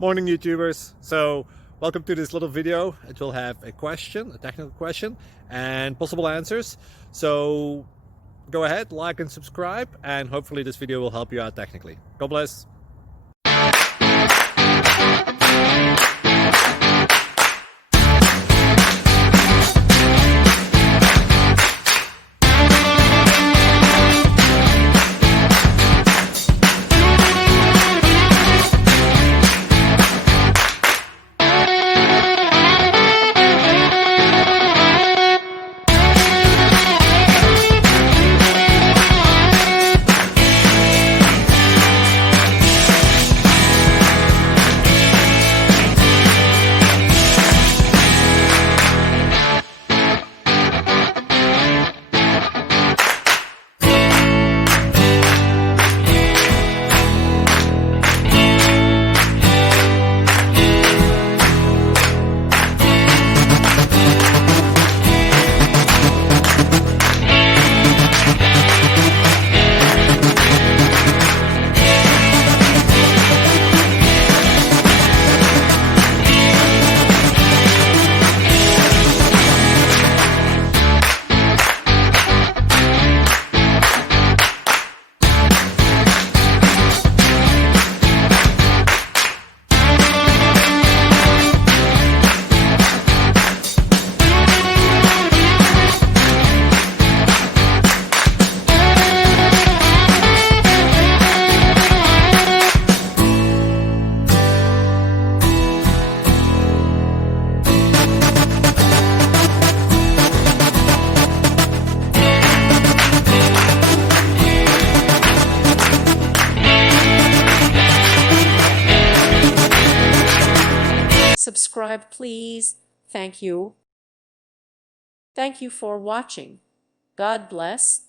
Morning YouTubers. So welcome to this little video. It will have a question, a technical question, and possible answers. So go ahead, like and subscribe, and hopefully this video will help you out technically. God bless. Subscribe, please. Thank you. Thank you for watching. God bless.